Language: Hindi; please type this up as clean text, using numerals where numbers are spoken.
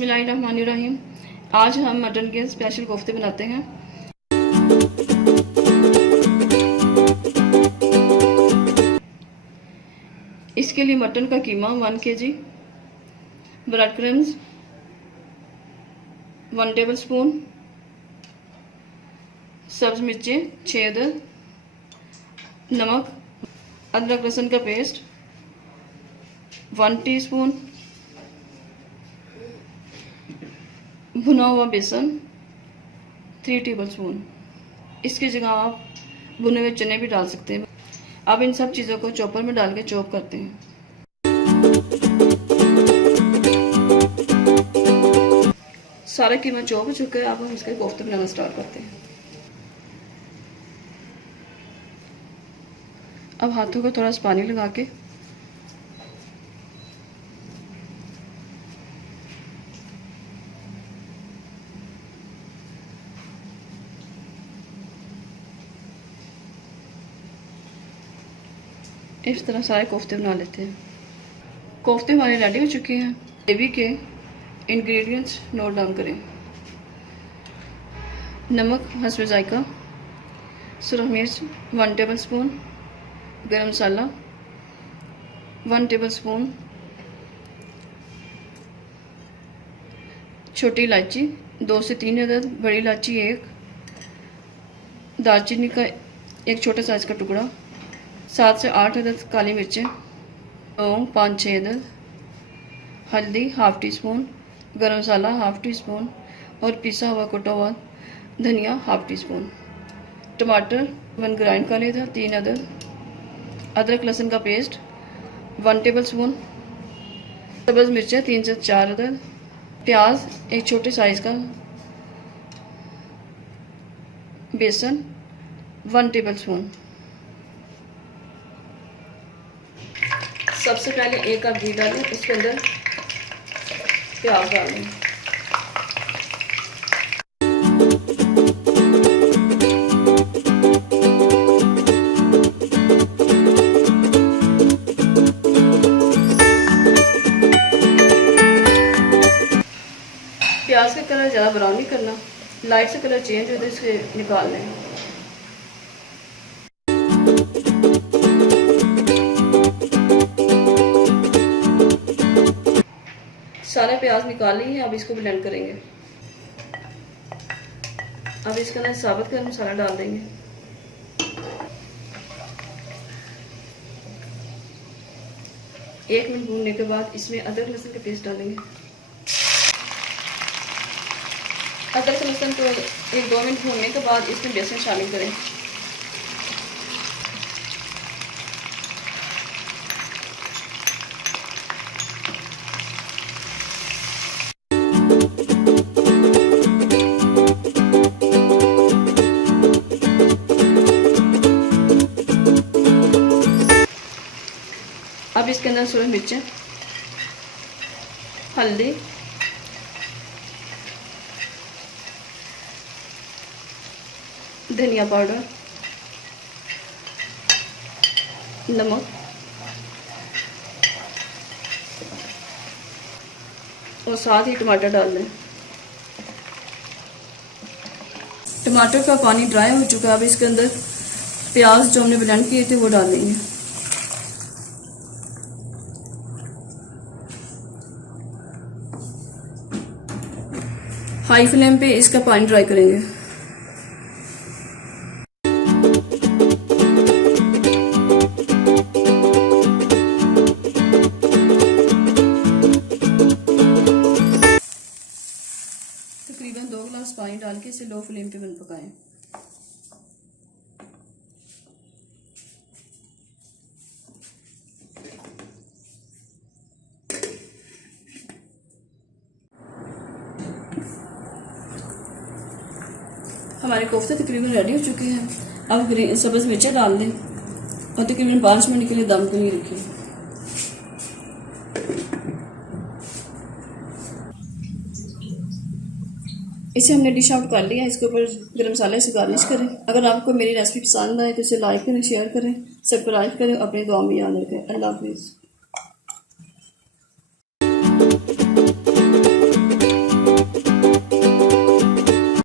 बिस्मिल्लाहिर्रहमानिर्रहीम। आज हम मटन के स्पेशल कोफ्ते बनाते हैं। इसके लिए मटन का कीमा 1 kg, ब्रेड क्रम्स 1 टेबलस्पून, सब्ज मिर्चें 6 अदद, नमक, अदरक लहसुन का पेस्ट 1 टीस्पून, भुना हुआ बेसन 3 टेबलस्पून। इसकी जगह आप भुने हुए चने भी डाल सकते हैं। अब इन सब चीज़ों को चॉपर में डाल के चॉप करते हैं। सारा कीमा चॉप हो चुका है। अब हम इसके कोफ्ते बनाना स्टार्ट करते हैं। अब हाथों को थोड़ा सा पानी लगा के इस तरह सारे कोफ्ते बना लेते हैं। कोफ्ते हमारे रेडी हो चुके हैं। ग्रेवी के इंग्रेडिएंट्स नोट डाउन करें। नमक हस्ब जायका, सुरख मिर्च 1 टेबलस्पून, गरम मसाला 1 टेबलस्पून, छोटी इलायची 2 से 3 अदद, बड़ी इलायची 1, दालचीनी का एक छोटा साइज का टुकड़ा, 7 से 8 अदद काली मिर्चें, लौंग 5-6 अदद, हल्दी ½ टीस्पून, गरम मसाला ½ टीस्पून और पिसा हुआ कुटा हुआ धनिया ½ टीस्पून। टमाटर 1 ग्राइंड कर लिया था 3 अदद, अदरक लहसुन का पेस्ट 1 टेबलस्पून, सब्ज़ मिर्चें 3 से 4 अदद, प्याज एक छोटे साइज़ का, बेसन 1 टेबलस्पून। सबसे पहले 1 कप घी डालें, उसके अंदर प्याज डालें। प्याज का कलर ज़्यादा ब्राउन नहीं करना, लाइट से कलर चेंज होता है, इसके निकाल लें। सारे प्याज निकाल लिए हैं। अब इसको ब्लेंड करेंगे। अब इसके अंदर साबुत गरम मसाला डाल देंगे। एक मिनट भूनने के बाद इसमें अदरक लहसुन का पेस्ट डालेंगे। अदरक लहसुन को 1-2 मिनट भूनने के बाद इसमें बेसन शामिल करें। अब इसके अंदर सूरज मिर्चें, हल्दी, धनिया पाउडर, नमक और साथ ही टमाटर डाल दें। टमाटर का पानी ड्राई हो चुका है। अब इसके अंदर प्याज जो हमने ब्लेंड किए थे वो डाल देंगे। हाई फ्लेम पे इसका पानी ड्राई करेंगे। तकरीबन 2 गिलास पानी डाल के इसे लो फ्लेम पे पकाएं। हमारे कोफ्ते तकरीबन रेडी हो चुके हैं। अब सब्ज़ मिर्चें डाल दें और तकरीबन 5 मिनट के लिए दम के लिए रखें। इसे हमने डिश आउट कर लिया। इसके ऊपर गरम मसाले से गार्निश करें। अगर आपको मेरी रेसिपी पसंद आए तो इसे लाइक करें, शेयर करें, सब्सक्राइब करें। अपनी दुआ में याद रखें। अल्लाह हाफिज़।